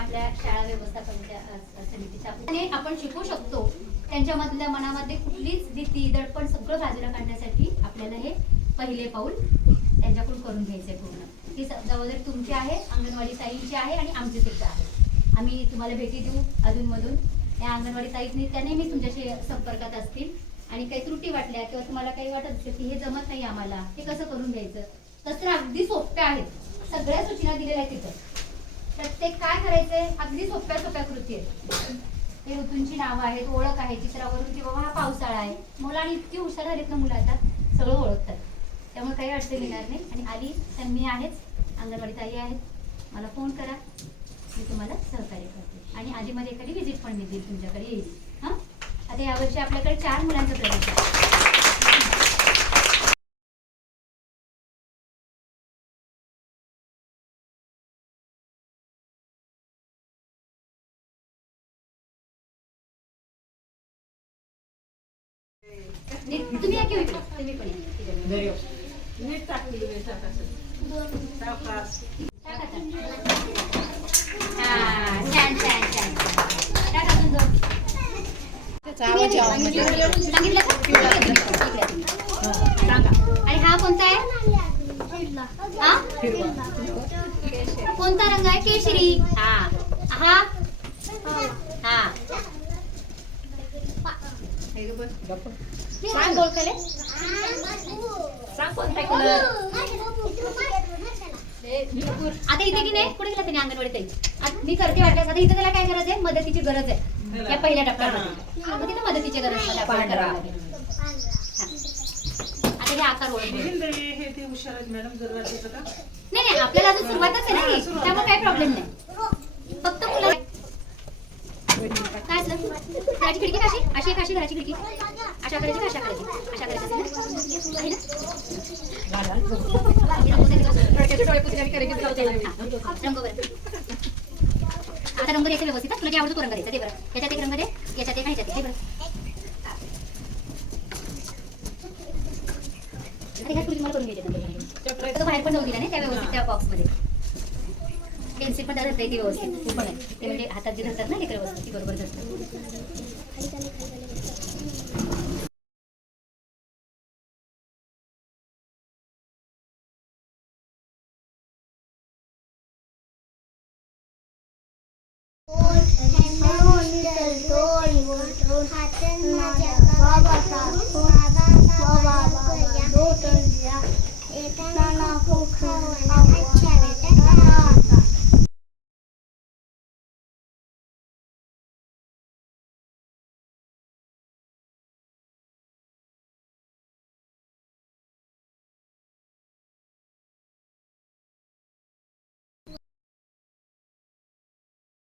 आपल्या शाळा व्यवस्थापनाच्या समितीच्या आणि आपण शिकू शकतो. त्यांच्यामधल्या मनामध्ये कुठलीच भीती दडपण सगळं बाजूला काढण्यासाठी आपल्याला हे पहिले पाऊल त्यांच्याकडून करून घ्यायचंय पूर्ण. ही जबाबदारी तुमची आहे अंगणवाडी ताईंची आहे आणि आमची सुद्धा आहे. आम्ही तुम्हाला भेटी देऊ अधूनमधून. या अंगणवाडी ताईंनी त्या नेहमी तुमच्याशी संपर्कात असतील. आणि काही त्रुटी वाटल्या किंवा तुम्हाला काही वाटत असेल की हे जमत नाही आम्हाला हे कसं करून घ्यायचं? तसं तर अगदी सोप्या आहेत. सगळ्या सूचना दिलेल्या आहेत तिथं. प्रत्येक काय करायचंय? अगदी सोप्या सोप्या कृती आहेत. ते ऋतूंची नावं आहेत ओळख आहे चित्रावरून की बाबा हा पावसाळा आहे. मुलांनी इतकी हुशार झालीत ना मुलं आता सगळं ओळखतात. त्यामुळे काही अडचण येणार नाही. आणि आली तर मी आहेच अंगणवाडी ताई आहेत. मला फोन करा. मी तुम्हाला सहकार्य करते. आणि आधीमध्ये एखादी व्हिजिट पण मी देईल तुमच्याकडे येईल. हां? आता यावर्षी आपल्याकडे चार मुलांचा प्रवेश आहे. तुम्ही या तुम्ही पण नीट टाकली छान छान छान टाका तुमचं. आणि हा कोणता आहे कोणता रंग आहे केशरी हा हा हा सांग ओळखले सांग कोणता कलर आता इथे की नाही? कुठे गेला त्याने अंगणवाडी ताई? आता मी करते वाटल्यास आता इथे त्याला काय गरज आहे? मदतीची गरज आहे. या पहिल्या टप्प्यामध्ये. मग तिथे मदतीची गरज मला करावं लागेल. हा. आता हे आकार ओळख हे नाही नाही आपल्याला अजून सुरुवातच आहे ना. त्यामुळे काही प्रॉब्लेम नाही फक्त मुलं काय असलं घराची खिडकी कशी? अशी एक अशी घराची खिडकी. अशा करायची का? अशा करायची. अशा करायची. रंग बरं. आता रंग द्यायचा व्यवस्थित. तुला जे आवडतो तो रंग द्यायचा दे बरं. याच्यात एक रंग दे. याच्यात एक आणि याच्यात एक. दे बरं. ह्या तुम्हाला करून घ्यायचे तो बाहेर पण जाऊ दिला नाही त्या व्यवस्थित त्या बॉक्समध्ये पेन्सिल पण धरता येते व्यवस्थित पण आहे ते म्हणजे हातात जे धरतात ना ते व्यवस्थित ती बरोबर धरतात दोन